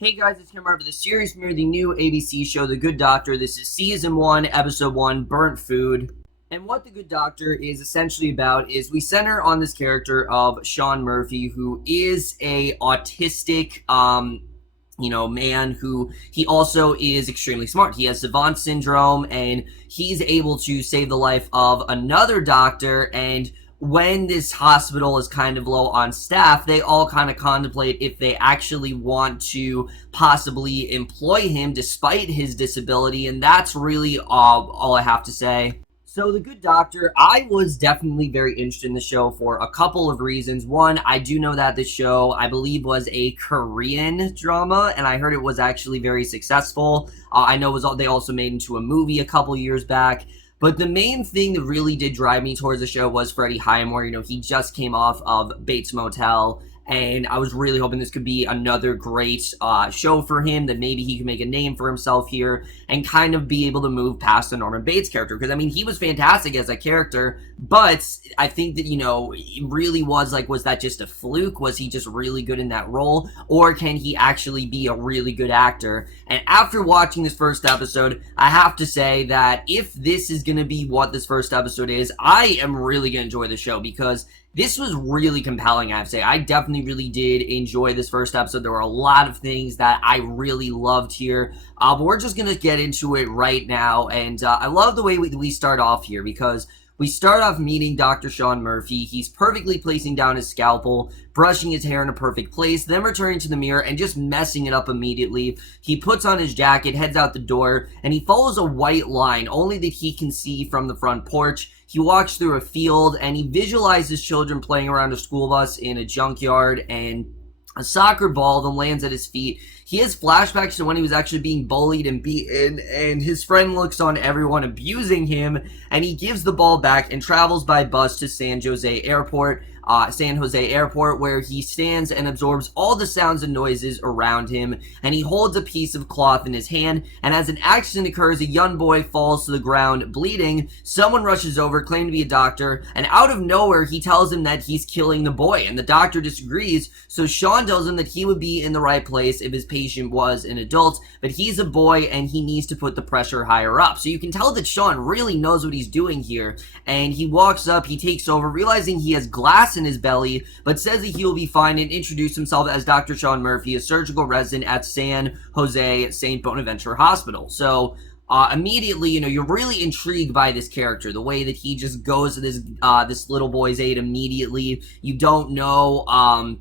Hey guys, it's Harper for the series premiere of the new ABC show, The Good Doctor. This is Season 1, Episode 1, Burnt Food. And what The Good Doctor is essentially about is we center on this character of Shawn Murphy, who is a autistic, man who he also is extremely smart. He has savant syndrome, and he's able to save the life of another doctor, and when this hospital is kind of low on staff, they all kind of contemplate if they actually want to possibly employ him despite his disability, and that's really all I have to say. So, The Good Doctor, I was definitely very interested in the show for a couple of reasons. One, I do know that this show, I believe, was a Korean drama, and I heard it was actually very successful. I know they also made into a movie a couple years back. But the main thing that really did drive me towards the show was Freddie Highmore. He just came off of Bates Motel, and I was really hoping this could be another great show for him, that maybe he could make a name for himself here and kind of be able to move past the Norman Bates character. Because, I mean, he was fantastic as a character, but I think that, it really was that just a fluke? Was he just really good in that role? Or can he actually be a really good actor? And after watching this first episode, I have to say that if this is going to be what this first episode is, I am really going to enjoy the show, because this was really compelling, I have to say. I definitely really did enjoy this first episode. There were a lot of things that I really loved here. But we're just going to get into it right now. And I love the way we start off here, because we start off meeting Dr. Shawn Murphy. He's perfectly placing down his scalpel, brushing his hair in a perfect place, then returning to the mirror and just messing it up immediately. He puts on his jacket, heads out the door, and he follows a white line, only that he can see from the front porch. He walks through a field, and he visualizes children playing around a school bus in a junkyard, and a soccer ball then lands at his feet. He has flashbacks to when he was actually being bullied and beaten, and his friend looks on everyone abusing him, and he gives the ball back and travels by bus to San Jose Airport, where he stands and absorbs all the sounds and noises around him, and he holds a piece of cloth in his hand, and as an accident occurs, a young boy falls to the ground bleeding. Someone rushes over, claiming to be a doctor, and out of nowhere, he tells him that he's killing the boy, and the doctor disagrees, so Shawn tells him that he would be in the right place if his patient was an adult, but he's a boy, and he needs to put the pressure higher up. So you can tell that Shawn really knows what he's doing here, and he walks up, he takes over, realizing he has glass in his belly, but says that he will be fine, and introduce himself as Dr. Shawn Murphy, a surgical resident at San Jose St. Bonaventure Hospital. So immediately, you're really intrigued by this character, the way that he just goes to this little boy's aid immediately. You don't know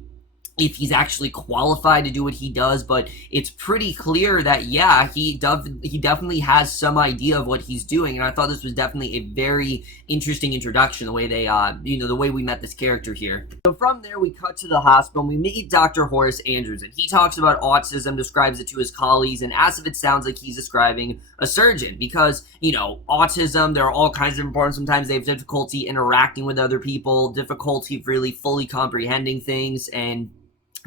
if he's actually qualified to do what he does, but it's pretty clear that, yeah, he definitely has some idea of what he's doing, and I thought this was definitely a very interesting introduction, the way they, the way we met this character here. So from there, we cut to the hospital, and we meet Dr. Horace Andrews, and he talks about autism, describes it to his colleagues, and asks if it sounds like he's describing a surgeon, because, autism, there are all kinds of different forms. Sometimes they have difficulty interacting with other people, difficulty really fully comprehending things, and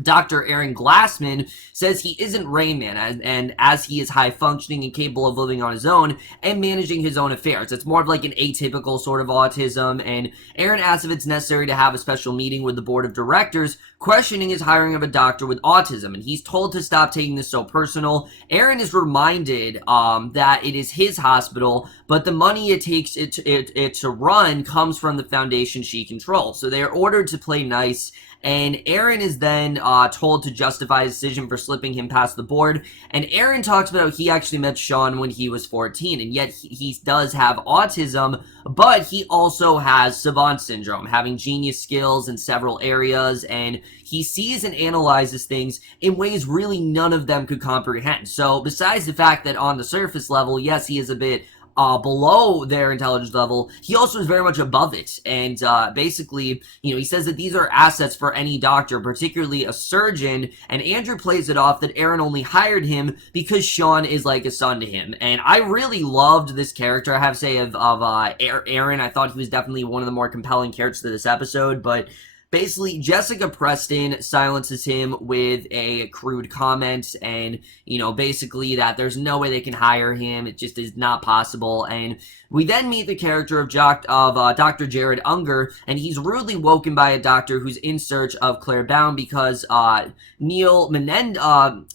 Dr. Aaron Glassman says he isn't Rain Man, and as he is high-functioning and capable of living on his own and managing his own affairs. It's more of like an atypical sort of autism, and Aaron asks if it's necessary to have a special meeting with the board of directors, questioning his hiring of a doctor with autism, and he's told to stop taking this so personal. Aaron is reminded that it is his hospital, but the money it takes it to run comes from the foundation she controls, so they are ordered to play nice. And Aaron is then told to justify his decision for slipping him past the board. And Aaron talks about how he actually met Shawn when he was 14, and yet he does have autism, but he also has savant syndrome, having genius skills in several areas, and he sees and analyzes things in ways really none of them could comprehend. So besides the fact that on the surface level, yes, he is a bit below their intelligence level, he also is very much above it, and basically, he says that these are assets for any doctor, particularly a surgeon, and Andrew plays it off that Aaron only hired him because Shawn is like a son to him, and I really loved this character, I have to say, of Aaron. I thought he was definitely one of the more compelling characters of this episode, but Basically, Jessica Preston silences him with a crude comment, and, basically that there's no way they can hire him. It just is not possible. And we then meet the character of Dr. Jared Unger, and he's rudely woken by a doctor who's in search of Claire Bound because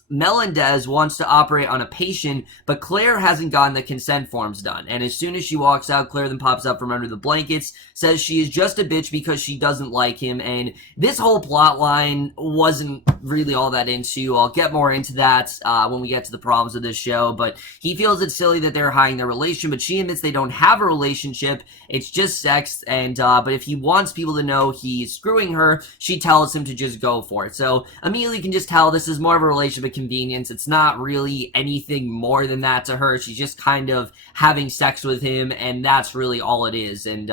Melendez wants to operate on a patient, but Claire hasn't gotten the consent forms done. And as soon as she walks out, Claire then pops up from under the blankets, says she is just a bitch because she doesn't like him. And this whole plot line wasn't really all that into. I'll get more into that when we get to the problems of this show, but he feels it's silly that they're hiding their relation, but she admits they don't have a relationship. It's just sex, and but if he wants people to know he's screwing her, she tells him to just go for it. So immediately you can just tell this is more of a relationship of convenience. It's not really anything more than that to her. She's just kind of having sex with him, and that's really all it is. And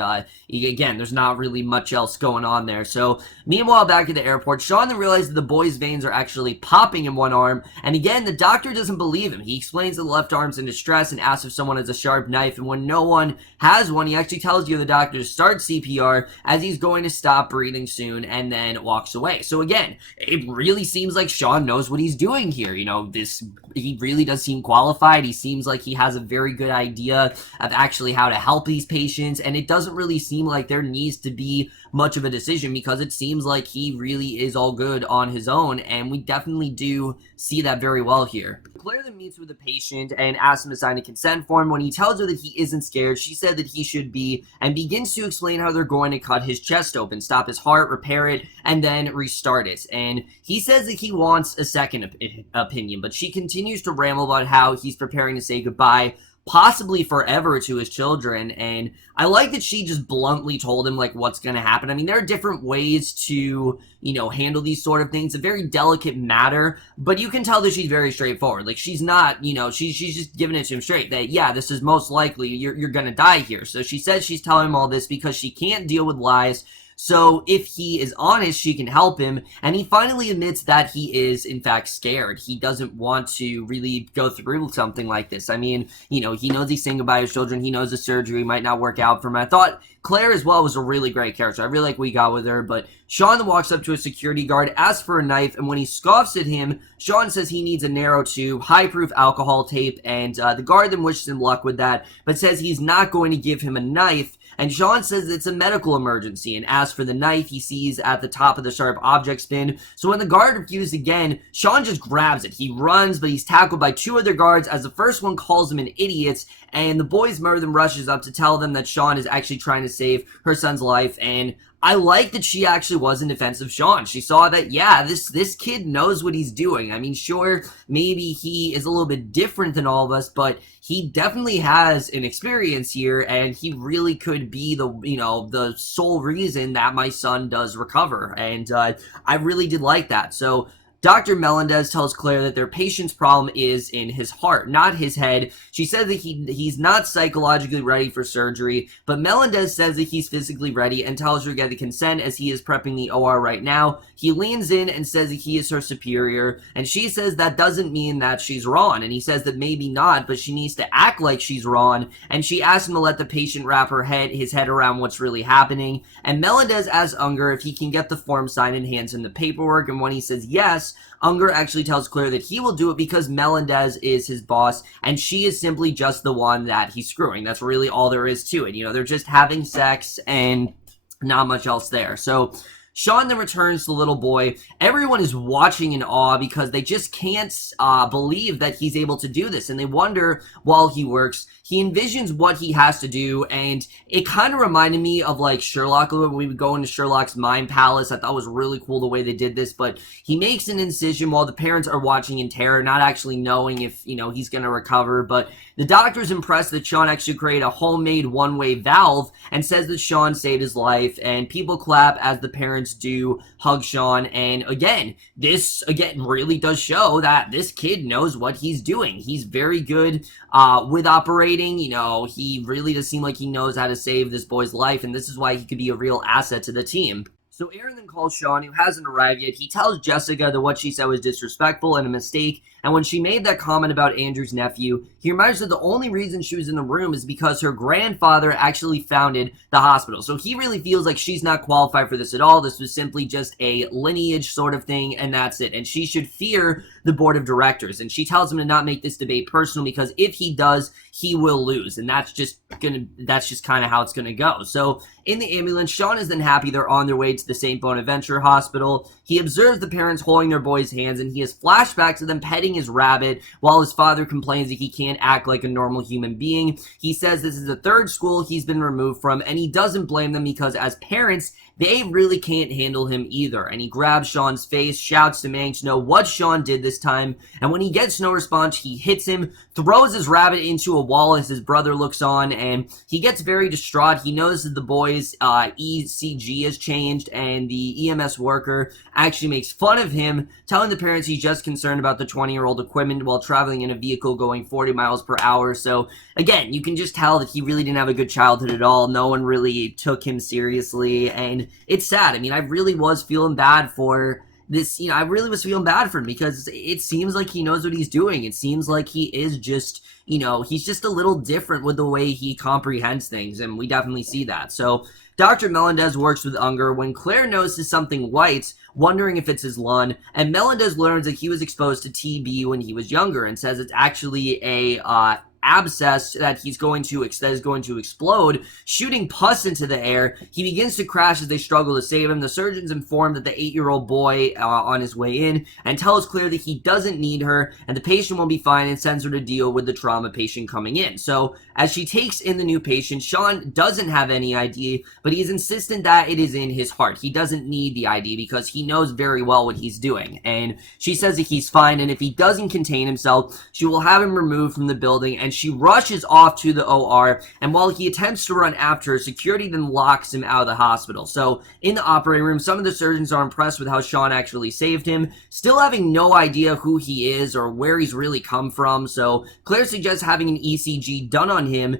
again, there's not really much else going on there. So meanwhile, back at the airport, Shawn then realizes that the boy's veins are actually popping in one arm, and again, the doctor doesn't believe him. He explains that the left arm's in distress and asks if someone has a sharp knife, and when no one has one, he actually tells the doctor to start CPR as he's going to stop breathing soon, and then walks away. So again, it really seems like Shawn knows what he's doing here. He really does seem qualified. He seems like he has a very good idea of actually how to help these patients, and it doesn't really seem like there needs to be much of a decision because it seems like he really is all good on his own, and we definitely do see that very well here. Claire then meets with the patient and asks him to sign a consent form. When he tells her that he isn't scared, she said that he should be, and begins to explain how they're going to cut his chest open, stop his heart, repair it, and then restart it. And he says that he wants a second opinion, but she continues to ramble about how he's preparing to say goodbye, possibly forever, to his children. And I like that she just bluntly told him like what's going to happen. I mean, there are different ways to handle these sort of things. It's a very delicate matter, but you can tell that she's very straightforward. Like, she's not, she's just giving it to him straight that, yeah, this is most likely you're going to die here. So she says she's telling him all this because she can't deal with lies. So if he is honest, she can help him, and he finally admits that he is, in fact, scared. He doesn't want to really go through something like this. I mean, he knows he's saying goodbye to his children. He knows the surgery might not work out for him. I thought Claire as well was a really great character. I really like what we got with her, but Shawn walks up to a security guard, asks for a knife, and when he scoffs at him, Shawn says he needs a narrow tube, high-proof alcohol tape, and the guard then wishes him luck with that, but says he's not going to give him a knife. And Shawn says it's a medical emergency and asks for the knife he sees at the top of the sharp object bin. So when the guard refused again, Shawn just grabs it. He runs, but he's tackled by two other guards as the first one calls him an idiot, and the boy's mother then rushes up to tell them that Shawn is actually trying to save her son's life. And I like that she actually was in defense of Shawn. She saw that, yeah, this kid knows what he's doing. I mean, sure, maybe he is a little bit different than all of us, but he definitely has an experience here, and he really could be the sole reason that my son does recover. And I really did like that. So Dr. Melendez tells Claire that their patient's problem is in his heart, not his head. She says that he's not psychologically ready for surgery, but Melendez says that he's physically ready and tells her to get the consent as he is prepping the OR right now. He leans in and says that he is her superior, and she says that doesn't mean that she's wrong, and he says that maybe not, but she needs to act like she's wrong, and she asks him to let the patient wrap his head around what's really happening, and Melendez asks Unger if he can get the form signed and hands him the paperwork, and when he says yes, Unger actually tells Claire that he will do it because Melendez is his boss, and she is simply just the one that he's screwing. That's really all there is to it. They're just having sex and not much else there. So Shawn then returns to the little boy. Everyone is watching in awe because they just can't believe that he's able to do this, and they wonder while he works. He envisions what he has to do, and it kind of reminded me of like Sherlock a little bit when we would go into Sherlock's mind palace. I thought it was really cool the way they did this, but he makes an incision while the parents are watching in terror, not actually knowing if, he's going to recover, but the doctor's impressed that Shawn actually created a homemade one-way valve and says that Shawn saved his life, and people clap as the parents do hug Shawn, and this really does show that this kid knows what he's doing. He's very good with operating. He really does seem like he knows how to save this boy's life, and this is why he could be a real asset to the team. So Aaron then calls Shawn, who hasn't arrived yet. He tells Jessica that what she said was disrespectful and a mistake, and when she made that comment about Andrew's nephew, he reminds her the only reason she was in the room is because her grandfather actually founded the hospital. So he really feels like she's not qualified for this at all. This was simply just a lineage sort of thing, and that's it. And she should fear the board of directors. And she tells him to not make this debate personal, because if he does, he will lose. And that's just kind of how it's gonna go. So in the ambulance, Shawn is then happy they're on their way to the St. Bonaventure Hospital. He observes the parents holding their boy's hands, and he has flashbacks of them petting his rabbit while his father complains that he can't act like a normal human being. He says this is the third school he's been removed from, and he doesn't blame them because as parents, they really can't handle him either. And he grabs Shawn's face, shouts demanding to know what Shawn did this time, and when he gets no response, he hits him, throws his rabbit into a wall as his brother looks on, and he gets very distraught. He notices the boy's ECG has changed, and the EMS worker actually makes fun of him, telling the parents he's just concerned about the 20-year-old equipment while traveling in a vehicle going 40 miles per hour. So again, you can just tell that he really didn't have a good childhood at all. No one really took him seriously, and it's sad. I mean, I really was feeling bad for this, I really was feeling bad for him because it seems like he knows what he's doing. It seems like he is just, he's just a little different with the way he comprehends things, and we definitely see that. So Dr. Melendez works with Unger when Claire notices something white, wondering if it's his lung, and Melendez learns that he was exposed to TB when he was younger and says it's actually a abscess that is going to explode, shooting pus into the air. He begins to crash as they struggle to save him. The surgeons inform that the 8-year-old boy on his way in and tells Claire that he doesn't need her and the patient will be fine, and sends her to deal with the trauma patient coming in. So as she takes in the new patient, Shawn doesn't have any ID, but he is insistent that it is in his heart. He doesn't need the ID because he knows very well what he's doing, and she says that he's fine, and if he doesn't contain himself, she will have him removed from the building. And she rushes off to the OR, and while he attempts to run after her, security then locks him out of the hospital. So in the operating room, some of the surgeons are impressed with how Shawn actually saved him, still having no idea who he is or where he's really come from. So Claire suggests having an ECG done on him,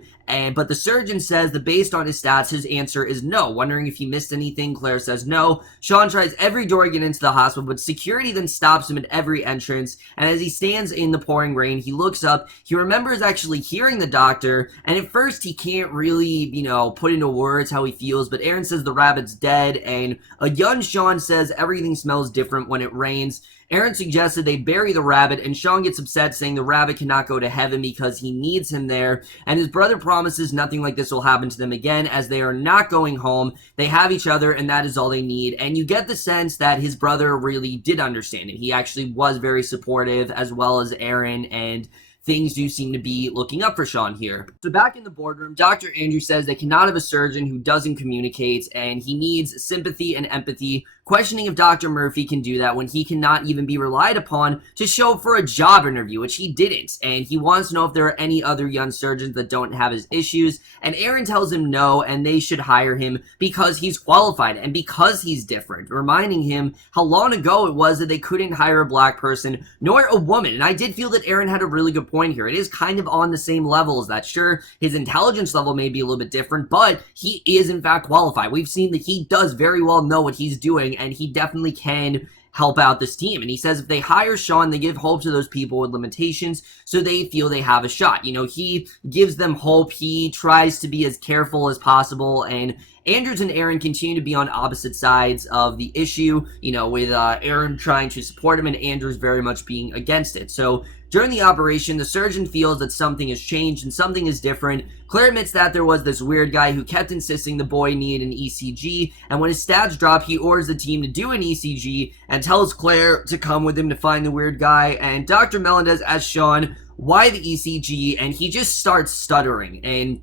but the surgeon says that based on his stats, his answer is no. Wondering if he missed anything, Claire says no. Shawn tries every door to get into the hospital, but security then stops him at every entrance, and as he stands in the pouring rain, he looks up. He remembers actually hearing the doctor, and at first he can't really, put into words how he feels, but Aaron says the rabbit's dead, and a young Shawn says everything smells different when it rains. Aaron suggested they bury the rabbit, and Shawn gets upset, saying the rabbit cannot go to heaven because he needs him there, and his brother promises nothing like this will happen to them again, as they are not going home. They have each other, and that is all they need. And you get the sense that his brother really did understand it. He actually was very supportive, as well as Aaron, and things do seem to be looking up for Shawn here. So back in the boardroom, Dr. Andrew says they cannot have a surgeon who doesn't communicate, and he needs sympathy and empathy, questioning if Dr. Murphy can do that when he cannot even be relied upon to show up for a job interview, which he didn't. And he wants to know if there are any other young surgeons that don't have his issues, and Aaron tells him no, and they should hire him because he's qualified and because he's different, reminding him how long ago it was that they couldn't hire a black person nor a woman. And I did feel that Aaron had a really good point here. It is kind of on the same level as that. Sure, his intelligence level may be a little bit different, but he is in fact qualified. We've seen that he does very well know what he's doing, and he definitely can help out this team. And he says if they hire Shawn, they give hope to those people with limitations so they feel they have a shot. He gives them hope. He tries to be as careful as possible, and Andrews and Aaron continue to be on opposite sides of the issue, with Aaron trying to support him and Andrews very much being against it. So during the operation, the surgeon feels that something has changed and something is different. Claire admits that there was this weird guy who kept insisting the boy needed an ECG, and when his stats drop, he orders the team to do an ECG and tells Claire to come with him to find the weird guy. And Dr. Melendez asks Shawn why the ECG, and he just starts stuttering, and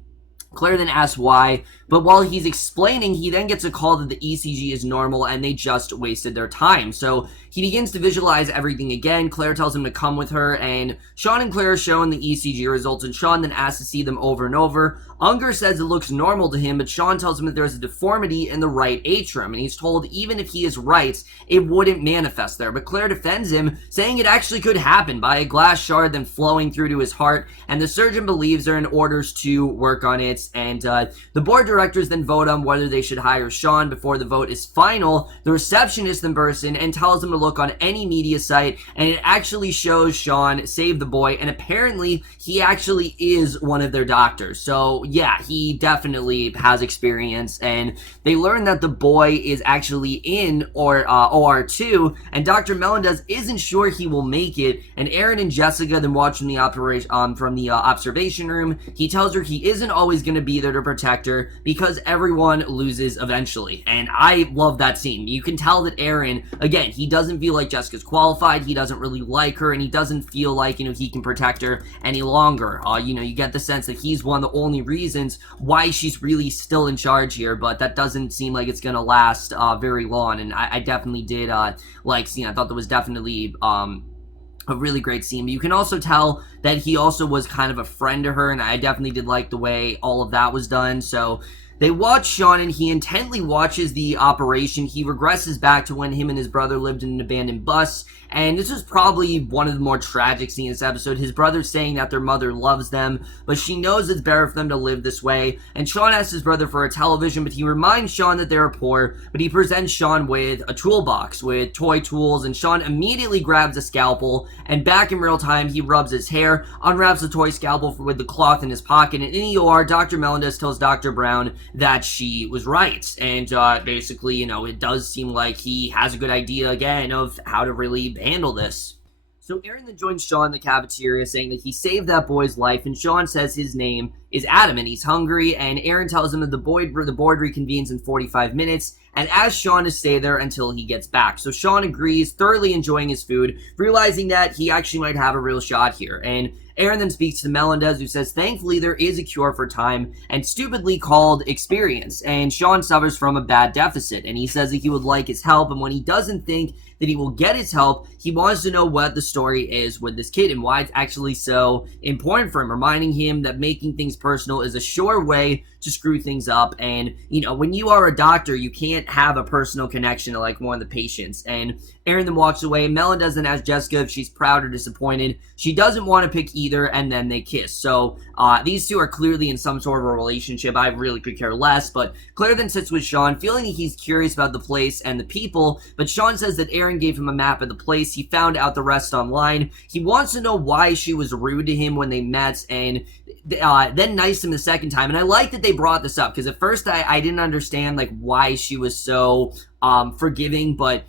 Claire then asks why, but while he's explaining, he then gets a call that the ECG is normal and they just wasted their time. So he begins to visualize everything again. Claire tells him to come with her, and Shawn and Claire are shown the ECG results, and Shawn then asks to see them over and over. Unger says it looks normal to him, but Shawn tells him that there's a deformity in the right atrium, and he's told even if he is right, it wouldn't manifest there. But Claire defends him, saying it actually could happen by a glass shard then flowing through to his heart, and the surgeon believes her and orders to work on it. And the board director directors then vote on whether they should hire Shawn. Before the vote is final, the receptionist then bursts in and tells them to look on any media site, and it actually shows Shawn save the boy, and apparently he actually is one of their doctors. So yeah, he definitely has experience, and they learn that the boy is actually in OR2, and Dr. Melendez isn't sure he will make it, and Aaron and Jessica then watch from the observation room. He tells her he isn't always going to be there to protect her because everyone loses eventually, and I love that scene. You can tell that Aaron, again, he doesn't feel like Jessica's qualified, he doesn't really like her, and he doesn't feel like, he can protect her any longer. You get the sense that he's one of the only reasons why she's really still in charge here, but that doesn't seem like it's gonna last very long, and I definitely did like seeing. I thought that was definitely a really great scene. But you can also tell that he also was kind of a friend to her, and I definitely did like the way all of that was done. So they watch Shawn, and he intently watches the operation. He regresses back to when him and his brother lived in an abandoned bus, and this is probably one of the more tragic scenes in this episode. His brother's saying that their mother loves them, but she knows it's better for them to live this way, and Shawn asks his brother for a television, but he reminds Shawn that they are poor, but he presents Shawn with a toolbox with toy tools, and Shawn immediately grabs a scalpel, and back in real time, he rubs his hair, unwraps the toy scalpel with the cloth in his pocket, and in the OR, Dr. Melendez tells Dr. Brown that she was right, and basically, it does seem like he has a good idea, again, of how to really handle this. So Aaron then joins Shawn in the cafeteria, saying that he saved that boy's life, and Shawn says his name is Adam, and he's hungry, and Aaron tells him that the board reconvenes in 45 minutes, and asks Shawn to stay there until he gets back. So Shawn agrees, thoroughly enjoying his food, realizing that he actually might have a real shot here, and Aaron then speaks to Melendez, who says thankfully there is a cure for time, and stupidly called experience, and Shawn suffers from a bad deficit, and he says that he would like his help, and when he doesn't think that he will get his help, he wants to know what the story is with this kid and why it's actually so important for him, reminding him that making things personal is a sure way to screw things up. And, when you are a doctor, you can't have a personal connection to, like, one of the patients. And Aaron then walks away. Melendez then asks Jessica if she's proud or disappointed. She doesn't want to pick either, and then they kiss. So, these two are clearly in some sort of a relationship. I really could care less, but Claire then sits with Shawn, feeling that he's curious about the place and the people, but Shawn says that Aaron gave him a map of the place. He found out the rest online. He wants to know why she was rude to him when they met, and then nice him the second time. And I like that they brought this up, because at first I didn't understand, like, why she was so forgiving, but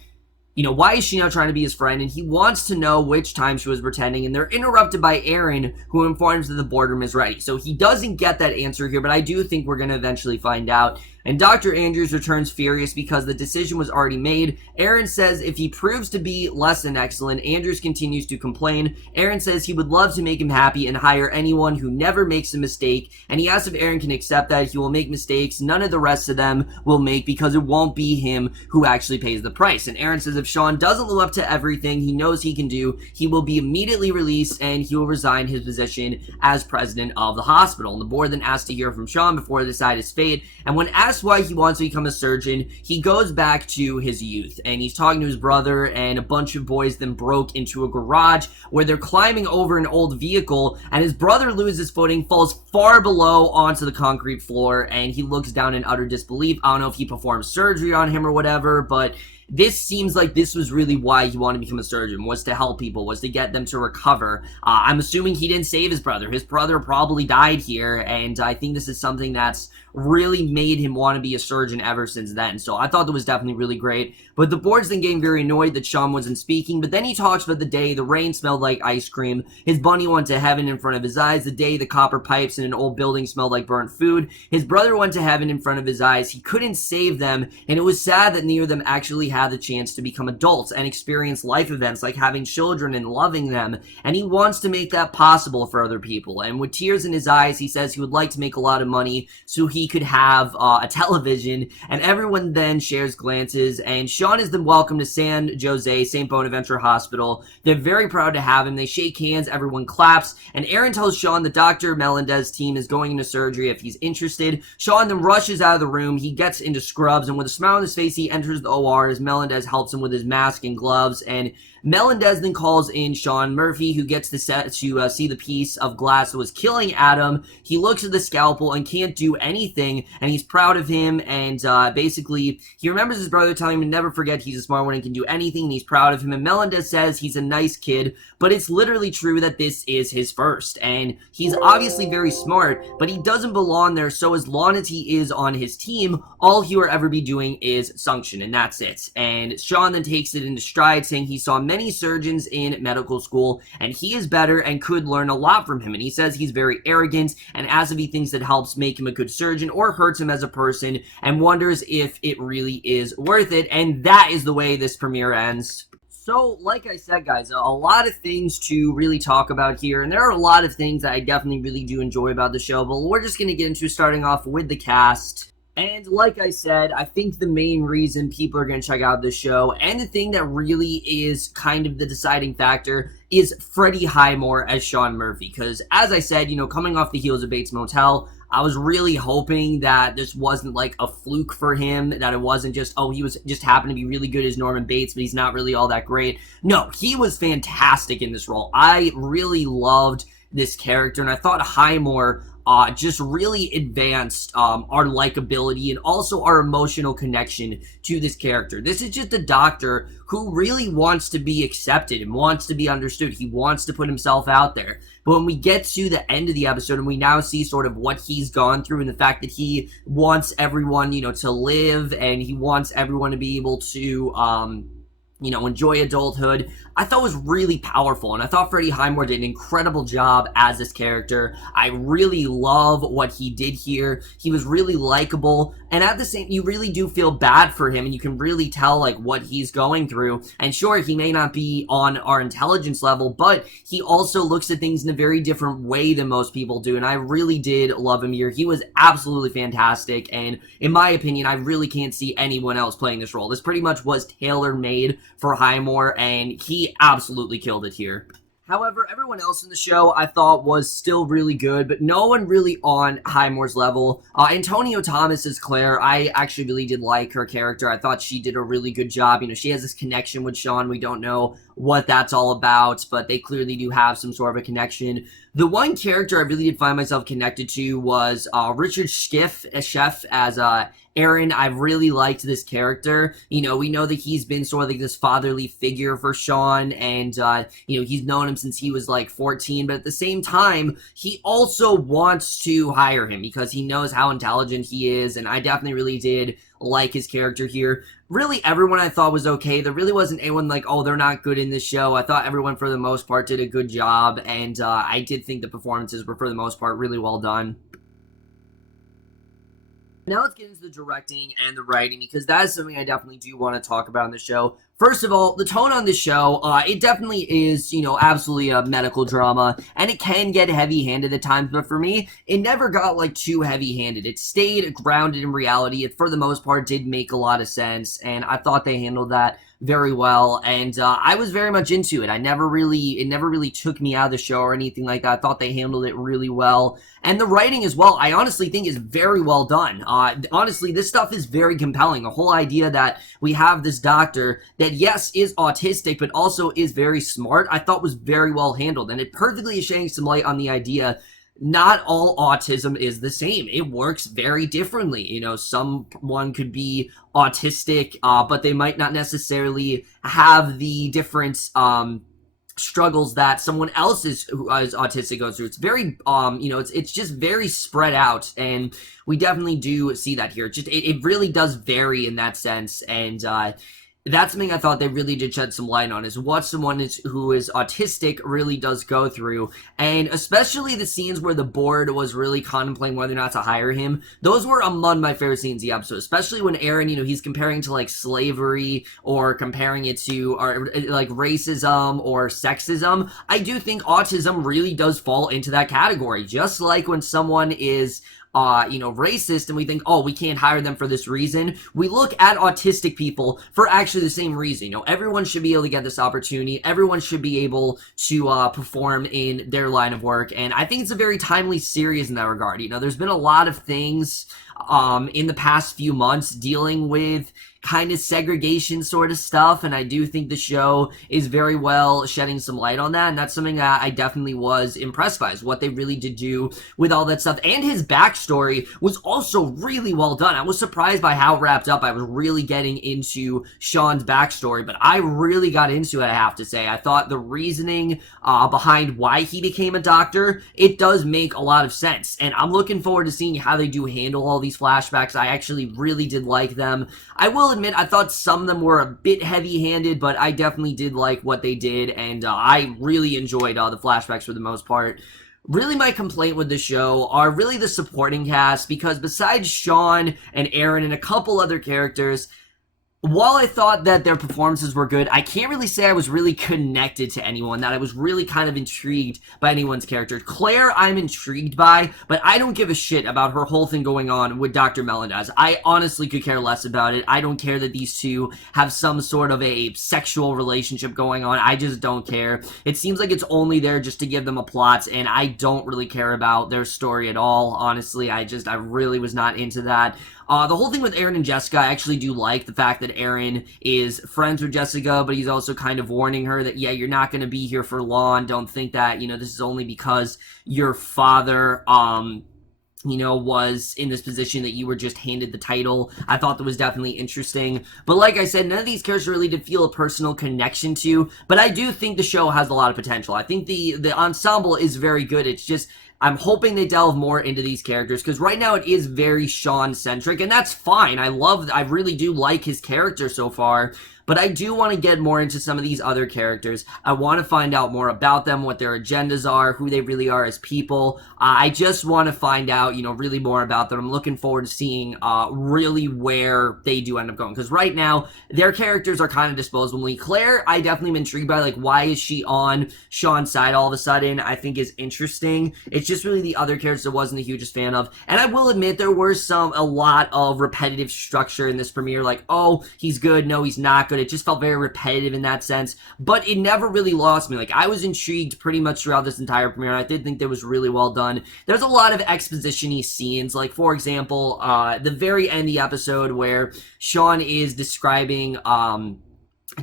why is she now trying to be his friend? And he wants to know which time she was pretending, and they're interrupted by Aaron, who informs that the boardroom is ready. So he doesn't get that answer here, but I do think we're going to eventually find out. And Dr. Andrews returns furious because the decision was already made. Aaron says if he proves to be less than excellent, Andrews continues to complain. Aaron says he would love to make him happy and hire anyone who never makes a mistake, and he asks if Aaron can accept that he will make mistakes none of the rest of them will make, because it won't be him who actually pays the price. And Aaron says if Shawn doesn't live up to everything he knows he can do, he will be immediately released and he will resign his position as president of the hospital. And the board then asks to hear from Shawn before they decide his fate, and when asked why he wants to become a surgeon, he goes back to his youth, and he's talking to his brother, and a bunch of boys then broke into a garage where they're climbing over an old vehicle, and his brother loses footing, falls far below onto the concrete floor, and he looks down in utter disbelief. I don't know if he performed surgery on him or whatever, but this seems like this was really why he wanted to become a surgeon, was to help people, was to get them to recover. I'm assuming he didn't save his brother. His brother probably died here, and I think this is something that's really made him want to be a surgeon ever since then. So I thought that was definitely really great. But the board's then getting very annoyed that Shawn wasn't speaking, but then he talks about the day the rain smelled like ice cream, his bunny went to heaven in front of his eyes, the day the copper pipes in an old building smelled like burnt food, his brother went to heaven in front of his eyes, he couldn't save them, and it was sad that neither of them actually had the chance to become adults and experience life events like having children and loving them, and he wants to make that possible for other people. And with tears in his eyes, he says he would like to make a lot of money so he could have a television, and everyone then shares glances, and Shawn is then welcomed to San Jose St. Bonaventure Hospital. They're very proud to have him. They shake hands, everyone claps, and Aaron tells Shawn that Dr. Melendez's team is going into surgery if he's interested. Shawn then rushes out of the room. He gets into scrubs, and with a smile on his face, he enters the OR as Melendez helps him with his mask and gloves, and Melendez then calls in Sean Murphy, who gets to see the piece of glass that was killing Adam. He looks at the scalpel and can't do anything anything, and he's proud of him, and basically, he remembers his brother telling him to never forget he's a smart one and can do anything, and he's proud of him, and Melendez says he's a nice kid, but it's literally true that this is his first, and he's obviously very smart, but he doesn't belong there, so as long as he is on his team, all he will ever be doing is function, and that's it. And Shawn then takes it into stride, saying he saw many surgeons in medical school, and he is better and could learn a lot from him, and he says he's very arrogant, and as if he thinks that helps make him a good surgeon or hurts him as a person, and wonders if it really is worth it, and that is the way this premiere ends. So, like I said, guys, a lot of things to really talk about here, and there are a lot of things that I definitely really do enjoy about the show, but we're just going to get into starting off with the cast. And like I said, I think the main reason people are going to check out this show, and the thing that really is kind of the deciding factor, is Freddie Highmore as Shawn Murphy. Because, as I said, you know, coming off the heels of Bates Motel, I was really hoping that this wasn't like a fluke for him, that it wasn't just, oh, he was just happened to be really good as Norman Bates, but he's not really all that great. No, he was fantastic in this role. I really loved this character, and I thought Highmore just really advanced our likability and also our emotional connection to this character. This is just a doctor who really wants to be accepted and wants to be understood. He wants to put himself out there. But when we get to the end of the episode and we now see sort of what he's gone through and the fact that he wants everyone, you know, to live, and he wants everyone to be able to, you know, enjoy adulthood, I thought was really powerful, and I thought Freddie Highmore did an incredible job as this character. I really love what he did here. He was really likable, and at the same, you really do feel bad for him, and you can really tell, like, what he's going through, and sure, he may not be on our intelligence level, but he also looks at things in a very different way than most people do, and I really did love him here. He was absolutely fantastic, and in my opinion, I really can't see anyone else playing this role. This pretty much was tailor-made for Highmore, and he absolutely killed it here. However, everyone else in the show I thought was still really good, but no one really on Highmore's level. Antonia Thomas as Claire, I actually really did like her character. I thought she did a really good job. You know, she has this connection with Shawn. We don't know what that's all about, but they clearly do have some sort of a connection. The one character I really did find myself connected to was Richard Schiff as Aaron. I really liked this character. You know, we know that he's been sort of like this fatherly figure for Shawn, and, you know, he's known him since he was like 14, but at the same time, he also wants to hire him because he knows how intelligent he is, and I definitely really did like his character here. Really, everyone I thought was okay. There really wasn't anyone like, oh, they're not good in this show. I thought everyone, for the most part, did a good job, and I did think the performances were, for the most part, really well done. Now let's get into the directing and the writing, because that is something I definitely do want to talk about on the show. First of all, the tone on this show, it definitely is, you know, absolutely a medical drama, and it can get heavy-handed at times, but for me, it never got, like, too heavy-handed. It stayed grounded in reality. It, for the most part, did make a lot of sense, and I thought they handled that very well, and I was very much into it. It never really took me out of the show or anything like that. I thought they handled it really well, and the writing as well, I honestly think is very well done. Honestly, this stuff is very compelling. The whole idea that we have this doctor that, yes, is autistic, but also is very smart, I thought was very well handled, and it perfectly is shedding some light on the idea not all autism is the same. It works very differently. You know, someone could be autistic, but they might not necessarily have the different struggles that someone else who is autistic goes through. It's very, you know, it's just very spread out, and we definitely do see that here. It really does vary in that sense, and that's something I thought they really did shed some light on, is what someone who is autistic really does go through, and especially the scenes where the board was really contemplating whether or not to hire him. Those were among my favorite scenes in the episode, especially when Aaron, you know, he's comparing to, like, slavery, or comparing it to, like, racism or sexism. I do think autism really does fall into that category, just like when someone is you know, racist, and we think, oh, we can't hire them for this reason. We look at autistic people for actually the same reason. You know, everyone should be able to get this opportunity. Everyone should be able to perform in their line of work, and I think it's a very timely series in that regard. You know, there's been a lot of things in the past few months dealing with kind of segregation sort of stuff, and I do think the show is very well shedding some light on that, and that's something that I definitely was impressed by, is what they really did do with all that stuff. And his backstory was also really well done. I was surprised by how wrapped up I was really getting into Shawn's backstory, but I really got into it, I have to say. I thought the reasoning behind why he became a doctor, it does make a lot of sense, and I'm looking forward to seeing how they do handle all these flashbacks. I actually really did like them. I will admit, I thought some of them were a bit heavy-handed, but I definitely did like what they did, and I really enjoyed the flashbacks for the most part. Really, my complaint with the show are really the supporting cast, because besides Shawn and Aaron and a couple other characters, while I thought that their performances were good, I can't really say I was really connected to anyone, that I was really kind of intrigued by anyone's character. Claire, I'm intrigued by, but I don't give a shit about her whole thing going on with Dr. Melendez. I honestly could care less about it. I don't care that these two have some sort of a sexual relationship going on. I just don't care. It seems like it's only there just to give them a plot, and I don't really care about their story at all, honestly. I really was not into that. The whole thing with Aaron and Jessica, I actually do like the fact that Aaron is friends with Jessica, but he's also kind of warning her that, yeah, you're not going to be here for long. Don't think that, this is only because your father, was in this position that you were just handed the title. I thought that was definitely interesting. But like I said, none of these characters really did feel a personal connection to, but I do think the show has a lot of potential. I think the ensemble is very good. It's just, I'm hoping they delve more into these characters, because right now it is very Shawn-centric, and that's fine. I really do like his character so far, but I do want to get more into some of these other characters. I want to find out more about them, what their agendas are, who they really are as people. I just want to find out, really more about them. I'm looking forward to seeing really where they do end up going, because right now, their characters are kind of disposable. Claire, I definitely am intrigued by, like, why is she on Shawn's side all of a sudden, I think is interesting. It's just really the other characters I wasn't the hugest fan of. And I will admit, there were a lot of repetitive structure in this premiere, like, oh, he's good, no, he's not good. It just felt very repetitive in that sense, but it never really lost me. Like, I was intrigued pretty much throughout this entire premiere. I did think that was really well done. There's a lot of exposition-y scenes, like, for example, the very end of the episode where Shawn is describing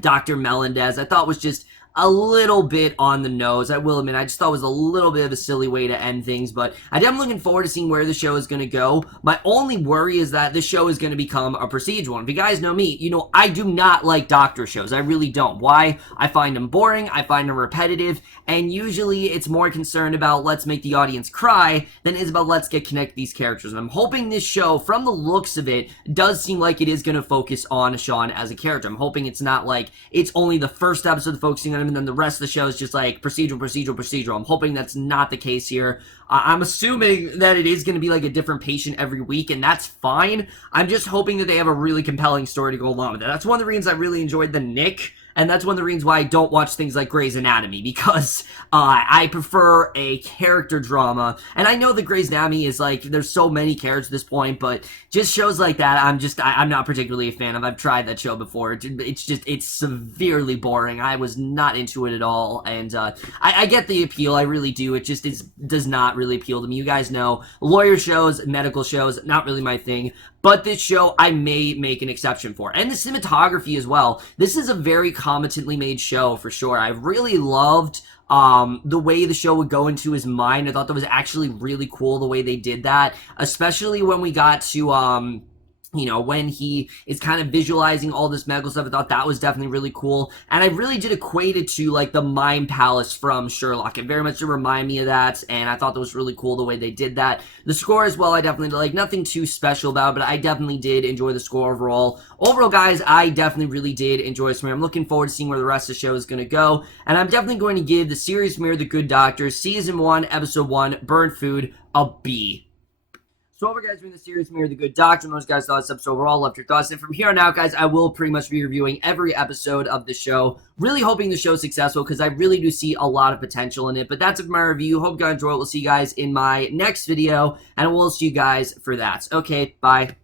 Dr. Melendez, I thought was just a little bit on the nose. I will admit, I just thought it was a little bit of a silly way to end things, but I am looking forward to seeing where the show is going to go. My only worry is that the show is going to become a procedural. And if you guys know me, I do not like doctor shows. I really don't. Why? I find them boring, I find them repetitive, and usually it's more concerned about let's make the audience cry than it is about let's get connected to these characters. And I'm hoping this show, from the looks of it, does seem like it is going to focus on Shawn as a character. I'm hoping it's not like it's only the first episode focusing on him and then the rest of the show is just like procedural. I'm hoping that's not the case here. I'm assuming that it is going to be like a different patient every week, and that's fine. I'm just hoping that they have a really compelling story to go along with it. That's one of the reasons I really enjoyed The Nick, and that's one of the reasons why I don't watch things like Grey's Anatomy, because I prefer a character drama. And I know that Grey's Anatomy is like, there's so many characters at this point, but just shows like that, I'm not particularly a fan of. I've tried that show before. It's severely boring. I was not into it at all, and I get the appeal, I really do. It just does not really appeal to me. You guys know, lawyer shows, medical shows, not really my thing. But this show, I may make an exception for. And the cinematography as well. This is a very competently made show, for sure. I really loved the way the show would go into his mind. I thought that was actually really cool, the way they did that. Especially when we got to, when he is kind of visualizing all this medical stuff. I thought that was definitely really cool. And I really did equate it to, like, the Mind Palace from Sherlock. It very much did remind me of that, and I thought that was really cool the way they did that. The score as well, I definitely did, like, nothing too special about it, but I definitely did enjoy the score overall. Overall, guys, I definitely really did enjoy this premiere. I'm looking forward to seeing where the rest of the show is going to go, and I'm definitely going to give the series premiere, The Good Doctor, Season 1, Episode 1, Burnt Food, a B. So over, guys, doing the series premiere, The Good Doctor. Most guys thought this episode overall, left your thoughts. And from here on out, guys, I will pretty much be reviewing every episode of the show. Really hoping the show is successful, because I really do see a lot of potential in it. But that's it for my review. Hope you guys enjoy it. We'll see you guys in my next video, and we'll see you guys for that. Okay, bye.